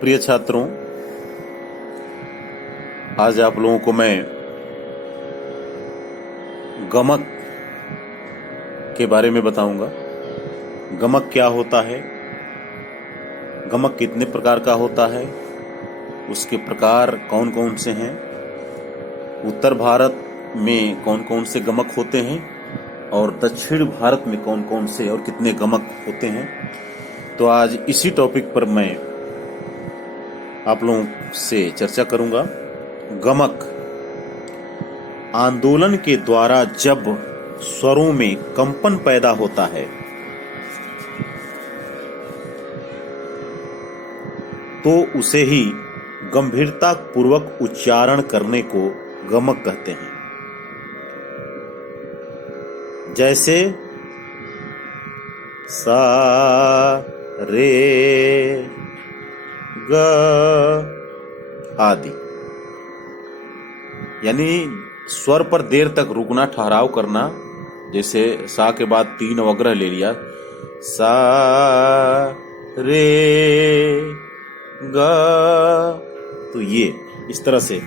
प्रिय छात्रों, आज आप लोगों को मैं गमक के बारे में बताऊंगा। गमक क्या होता है, गमक कितने प्रकार का होता है, उसके प्रकार कौन कौन से हैं, उत्तर भारत में कौन कौन से गमक होते हैं और दक्षिण भारत में कौन कौन से और कितने गमक होते हैं। तो आज इसी टॉपिक पर मैं आप लोगों से चर्चा करूंगा। गमक आंदोलन के द्वारा जब स्वरों में कंपन पैदा होता है तो उसे ही गंभीरता पूर्वक उच्चारण करने को गमक कहते हैं। जैसे सा रे ग आदि, यानी स्वर पर देर तक रुकना, ठहराव करना। जैसे सा के बाद 3 अवग्रह ले लिया, सा रे ग, तो ये इस तरह से।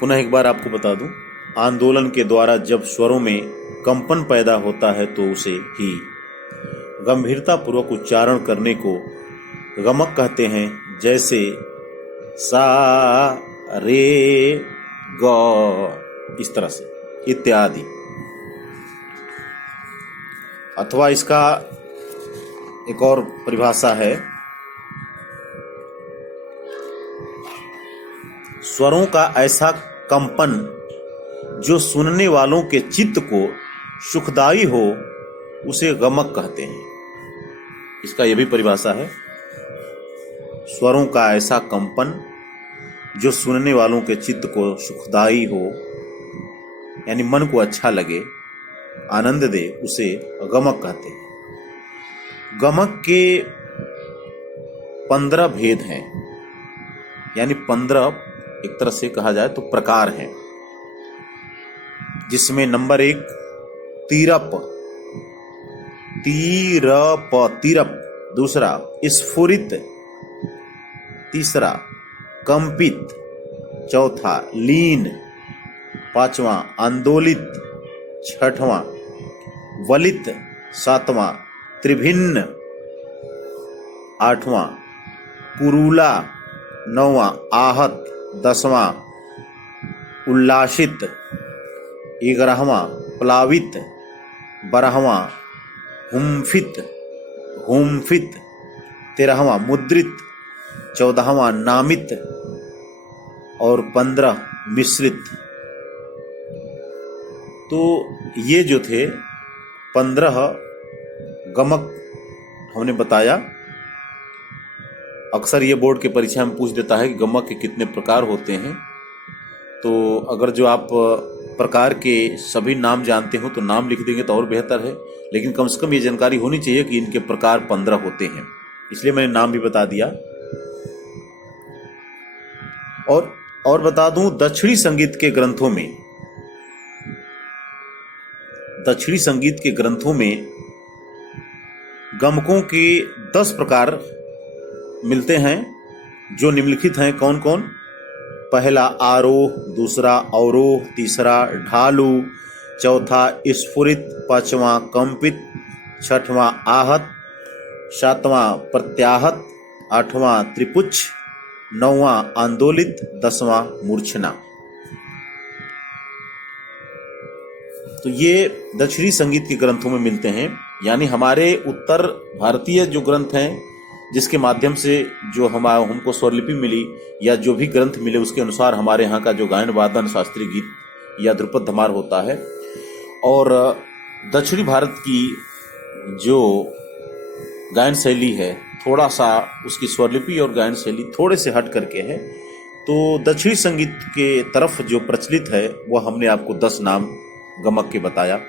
पुनः एक बार आपको बता दूं, आंदोलन के द्वारा जब स्वरों में कंपन पैदा होता है तो उसे ही गंभीरता पूर्वक उच्चारण करने को गमक कहते हैं। जैसे सा रे ग, इस तरह से इत्यादि। अथवा इसका एक और परिभाषा है, स्वरों का ऐसा कंपन जो सुनने वालों के चित्त को सुखदायी हो उसे गमक कहते हैं। इसका यह भी परिभाषा है, स्वरों का ऐसा कंपन जो सुनने वालों के चित्त को सुखदायी हो, यानी मन को अच्छा लगे, आनंद दे, उसे गमक कहते हैं। गमक के 15 भेद हैं, यानी 15 एक तरह से कहा जाए तो प्रकार हैं, जिसमें नंबर 1 तीरप, तीरप। दूसरा स्फुरित, तीसरा कंपित, चौथा लीन, पांचवा आंदोलित, छठवां वलित, सातवां त्रिभिन्न, आठवां कुरूला, नौवां आहत, 10वां उल्लासित, 11वां प्लावित, 12वां हुम्फित, 13वां मुद्रित, 14वां नामित और 15 मिश्रित। तो ये जो थे 15 गमक हमने बताया। अक्सर ये बोर्ड के परीक्षा में पूछ देता है कि गमक के कितने प्रकार होते हैं। तो अगर जो आप प्रकार के सभी नाम जानते हो तो नाम लिख देंगे तो और बेहतर है, लेकिन कम से कम ये जानकारी होनी चाहिए कि इनके प्रकार 15 होते हैं, इसलिए मैंने नाम भी बता दिया। और बता दूं, दक्षिणी संगीत के ग्रंथों में गमकों के 10 प्रकार मिलते हैं, जो निम्नलिखित हैं। कौन कौन? पहला आरोह, दूसरा अवरोह, तीसरा ढालू, चौथा स्फुरित, पांचवा कंपित, छठवां आहत, सातवां प्रत्याहत, आठवां त्रिपुच्छ, 9वां आंदोलित, 10वां मूर्छना। तो ये दक्षिणी संगीत के ग्रंथों में मिलते हैं, यानी हमारे उत्तर भारतीय जो ग्रंथ हैं, जिसके माध्यम से जो हमको स्वरलिपि मिली या जो भी ग्रंथ मिले, उसके अनुसार हमारे यहाँ का जो गायन वादन, शास्त्रीय गीत या ध्रुपद धमार होता है। और दक्षिणी भारत की जो गायन शैली है, थोड़ा सा उसकी स्वरलिपि और गायन शैली थोड़े से हट करके है। तो दक्षिणी संगीत के तरफ जो प्रचलित है वह हमने आपको 10 नाम गमक के बताया।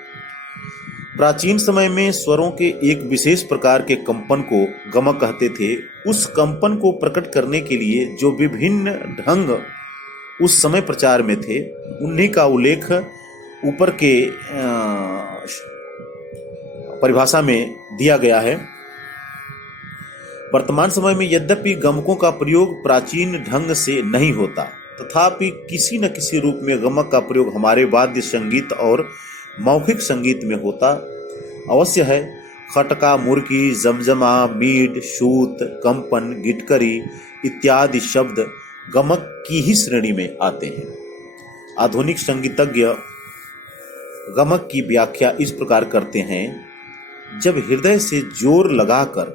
प्राचीन समय में स्वरों के एक विशेष प्रकार के कंपन को गमक कहते थे। उस कंपन को प्रकट करने के लिए जो विभिन्न ढंग उस समय प्रचार में थे, उन्हीं का उल्लेख ऊपर के परिभाषा में दिया गया है। वर्तमान समय में यद्यपि गमकों का प्रयोग प्राचीन ढंग से नहीं होता, तथापि किसी न किसी रूप में गमक का प्रयोग हमारे वाद्य संगीत और मौखिक संगीत में होता अवश्य है। खटका, मुर्की, जमजमा, मीड, शूत, कंपन, गिटकरी इत्यादि शब्द गमक की ही श्रेणी में आते हैं। आधुनिक संगीतज्ञ गमक की व्याख्या इस प्रकार करते हैं, जब हृदय से जोर लगाकर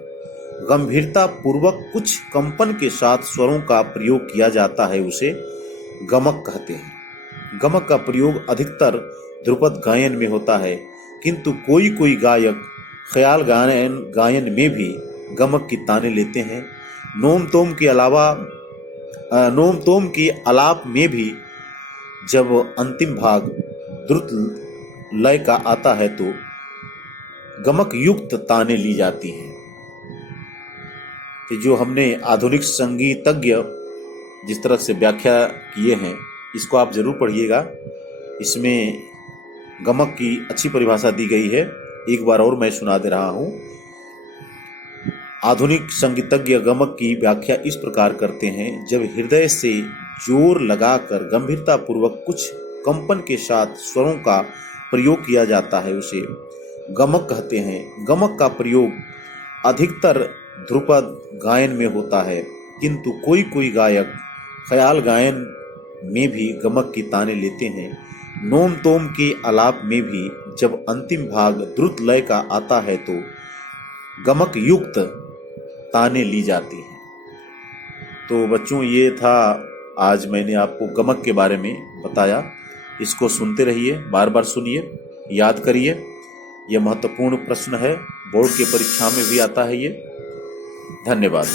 गंभीरता पूर्वक कुछ कंपन के साथ स्वरों का प्रयोग किया जाता है, उसे गमक कहते हैं। गमक का प्रयोग अधिकतर ध्रुपद गायन में होता है, किंतु कोई कोई गायक ख्याल गायन में भी गमक की ताने लेते हैं। नोम तोम की आलाप में भी जब अंतिम भाग द्रुत लय का आता है तो गमक युक्त ताने ली जाती हैं। कि जो हमने आधुनिक संगीतज्ञ जिस तरह से व्याख्या किए हैं, इसको आप जरूर पढ़िएगा। इसमें गमक की अच्छी परिभाषा दी गई है। एक बार और मैं सुना दे रहा हूँ। आधुनिक संगीतज्ञ गमक की व्याख्या इस प्रकार करते हैं, जब हृदय से जोर लगाकर गंभीरता पूर्वक कुछ कंपन के साथ स्वरों का प्रयोग किया जाता है, उसे गमक कहते हैं। गमक का प्रयोग अधिकतर ध्रुपद गायन में होता है, किंतु कोई कोई गायक ख्याल गायन में भी गमक की ताने लेते हैं। नोम तोम के आलाप में भी जब अंतिम भाग द्रुत लय का आता है तो गमक युक्त ताने ली जाती हैं। तो बच्चों, ये था आज मैंने आपको गमक के बारे में बताया। इसको सुनते रहिए, बार बार सुनिए, याद करिए। यह महत्वपूर्ण प्रश्न है, बोर्ड की परीक्षा में भी आता है ये। धन्यवाद।